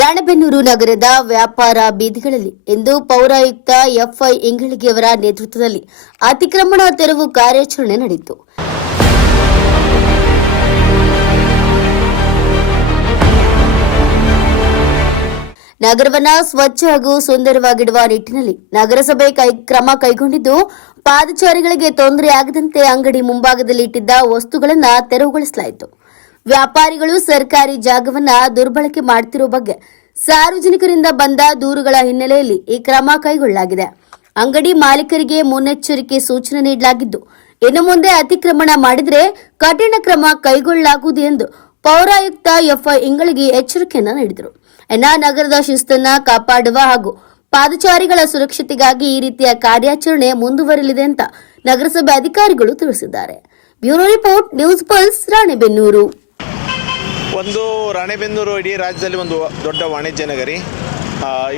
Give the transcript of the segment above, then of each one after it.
ರಾಣೆಬೆನ್ನೂರು ನಗರದ ವ್ಯಾಪಾರ ಬೀದಿಗಳಲ್ಲಿ ಇಂದು ಪೌರಾಯುಕ್ತ ಎಫ್ಐ ಇಂಗಳಿಗೆಯವರ ನೇತೃತ್ವದಲ್ಲಿ ಅತಿಕ್ರಮಣ ತೆರವು ಕಾರ್ಯಾಚರಣೆ ನಡೆಯಿತು. ನಗರವನ್ನ ಸ್ವಚ್ಛ ಹಾಗೂ ಸುಂದರವಾಗಿಡುವ ನಿಟ್ಟಿನಲ್ಲಿ ನಗರಸಭೆ ಕೈ ಕ್ರಮ ಕೈಗೊಂಡಿದ್ದು, ಪಾದಚಾರಿಗಳಿಗೆ ತೊಂದರೆಯಾಗದಂತೆ ಅಂಗಡಿ ಮುಂಭಾಗದಲ್ಲಿ ಇಟ್ಟಿದ್ದ ವಸ್ತುಗಳನ್ನು ತೆರವುಗೊಳಿಸಲಾಯಿತು. ವ್ಯಾಪಾರಿಗಳು ಸರ್ಕಾರಿ ಜಾಗವನ್ನ ದುರ್ಬಳಕೆ ಮಾಡುತ್ತಿರುವ ಬಗ್ಗೆ ಸಾರ್ವಜನಿಕರಿಂದ ಬಂದ ದೂರುಗಳ ಹಿನ್ನೆಲೆಯಲ್ಲಿ ಈ ಕ್ರಮ ಕೈಗೊಳ್ಳಲಾಗಿದೆ. ಅಂಗಡಿ ಮಾಲೀಕರಿಗೆ ಮುನ್ನೆಚ್ಚರಿಕೆ ಸೂಚನೆ ನೀಡಲಾಗಿದ್ದು, ಇನ್ನು ಮುಂದೆ ಅತಿಕ್ರಮಣ ಮಾಡಿದರೆ ಕಠಿಣ ಕ್ರಮ ಕೈಗೊಳ್ಳಲಾಗುವುದು ಎಂದು ಪೌರಾಯುಕ್ತ ಎಫ್ಐ ಇಂಗಳಿಗೆ ಎಚ್ಚರಿಕೆಯನ್ನು ನೀಡಿದರು. ಇನ್ನ ನಗರದ ಶಿಸ್ತನ್ನ ಕಾಪಾಡುವ ಹಾಗೂ ಪಾದಚಾರಿಗಳ ಸುರಕ್ಷತೆಗಾಗಿ ಈ ರೀತಿಯ ಕಾರ್ಯಾಚರಣೆ ಮುಂದುವರಲಿದೆ ಅಂತ ನಗರಸಭೆ ಅಧಿಕಾರಿಗಳು ತಿಳಿಸಿದ್ದಾರೆ. Bureau report, news pulse, Ranebennur. ಒಂದು ರಾಣೆಬೆನ್ನೂರು ಇಡೀ ರಾಜ್ಯದಲ್ಲಿ ಒಂದು ದೊಡ್ಡ ವಾಣಿಜ್ಯ ನಗರಿ.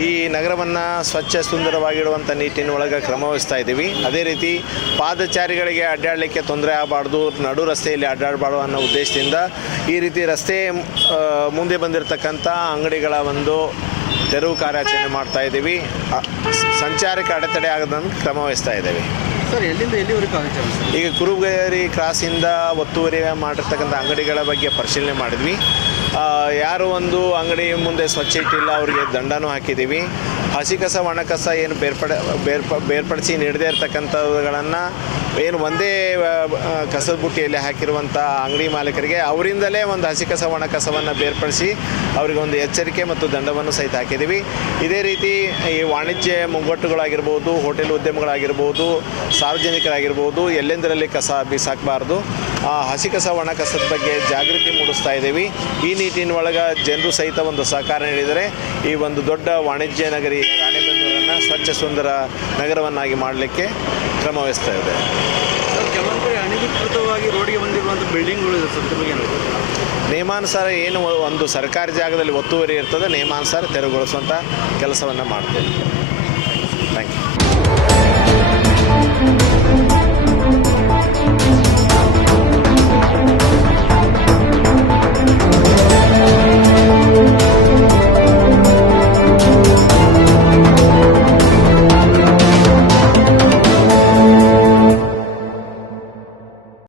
ಈ ನಗರವನ್ನು ಸ್ವಚ್ಛ ಸುಂದರವಾಗಿಡುವಂಥ ನಿಟ್ಟಿನೊಳಗೆ ಕ್ರಮವಹಿಸ್ತಾ ಇದ್ದೀವಿ. ಅದೇ ರೀತಿ ಪಾದಚಾರಿಗಳಿಗೆ ಅಡ್ಡಾಡಲಿಕ್ಕೆ ತೊಂದರೆ ಆಗಬಾರ್ದು, ನಡು ರಸ್ತೆಯಲ್ಲಿ ಅಡ್ಡಾಡಬಾರ್ದು ಅನ್ನೋ ಉದ್ದೇಶದಿಂದ ಈ ರೀತಿ ರಸ್ತೆ ಮುಂದೆ ಬಂದಿರತಕ್ಕಂಥ ಅಂಗಡಿಗಳ ಒಂದು ತೆರವು ಕಾರ್ಯಾಚರಣೆ ಮಾಡ್ತಾ ಇದ್ದೀವಿ. ಸಂಚಾರಕ್ಕೆ ಅಡೆತಡೆ ಆಗದಂಗೆ ಕ್ರಮ ವಹಿಸ್ತಾ ಇದ್ದೇವೆ. ಸರ್ ಎಲ್ಲಿಂದ ಎಲ್ಲಿವರೆಗೂ ಈಗ ಕುರುಗೇರಿ ಕ್ರಾಸಿಂದ ಒತ್ತುವರಿ ಮಾಡಿರ್ತಕ್ಕಂಥ ಅಂಗಡಿಗಳ ಬಗ್ಗೆ ಪರಿಶೀಲನೆ ಮಾಡಿದ್ವಿ. ಯಾರು ಒಂದು ಅಂಗಡಿ ಮುಂದೆ ಸ್ವಚ್ಛ ಇಟ್ಟಿಲ್ಲ ಅವರಿಗೆ ದಂಡನೂ ಹಾಕಿದ್ದೀವಿ. ಹಸಿ ಕಸ, ಒಣ ಕಸ ಏನು ಬೇರ್ಪಡ, ಬೇರ್ಪ, ಬೇರ್ಪಡಿಸಿ ನೀಡದೇ ಇರತಕ್ಕಂಥವುಗಳನ್ನು ಏನು ಒಂದೇ ಕಸದ ಬುಟ್ಟಿಯಲ್ಲಿ ಹಾಕಿರುವಂಥ ಅಂಗಡಿ ಮಾಲೀಕರಿಗೆ ಅವರಿಂದಲೇ ಒಂದು ಹಸಿ ಕಸ, ಒಣ ಕಸವನ್ನು ಬೇರ್ಪಡಿಸಿ ಅವರಿಗೆ ಒಂದು ಎಚ್ಚರಿಕೆ ಮತ್ತು ದಂಡವನ್ನು ಸಹಿತ ಹಾಕಿದ್ದೀವಿ. ಇದೇ ರೀತಿ ಈ ವಾಣಿಜ್ಯ ಮುಂಗಟ್ಟುಗಳಾಗಿರ್ಬೋದು, ಹೋಟೆಲ್ ಉದ್ಯಮಗಳಾಗಿರ್ಬೋದು, ಸಾರ್ವಜನಿಕರಾಗಿರ್ಬೋದು ಎಲ್ಲೆಂದರಲ್ಲಿ ಕಸ ಬೀಸಾಕಬಾರ್ದು. ಆ ಹಸಿ ಕಸ, ಒಣ ಕಸದ ಬಗ್ಗೆ ಜಾಗೃತಿ ಮೂಡಿಸ್ತಾ ಇದ್ದೀವಿ. ಈ ನಿಟ್ಟಿನೊಳಗೆ ಜನರು ಸಹಿತ ಒಂದು ಸಹಕಾರ ನೀಡಿದರೆ ಈ ಒಂದು ದೊಡ್ಡ ವಾಣಿಜ್ಯ ನಗರಿ ರಾಣೆಬೆನ್ನೂರನ್ನು ಸ್ವಚ್ಛ ಸುಂದರ ನಗರವನ್ನಾಗಿ ಮಾಡಲಿಕ್ಕೆ ಕ್ರಮ ವಹಿಸ್ತಾ ಇದೆ. ರೋಡಿಗೆ ಅನಧಿಕೃತವಾಗಿ ರೋಡ್ಗೆ ಬಂದಿರುವಂಥ ಬಿಲ್ಡಿಂಗ್ಗಳು ನಿಯಮಾನುಸಾರ ಏನು ಒಂದು ಸರ್ಕಾರಿ ಜಾಗದಲ್ಲಿ ಒತ್ತುವರಿ ಇರ್ತದೆ ನಿಯಮಾನುಸಾರ ತೆರವುಗೊಳಿಸುವಂಥ ಕೆಲಸವನ್ನು ಮಾಡ್ತೇವೆ. Thank you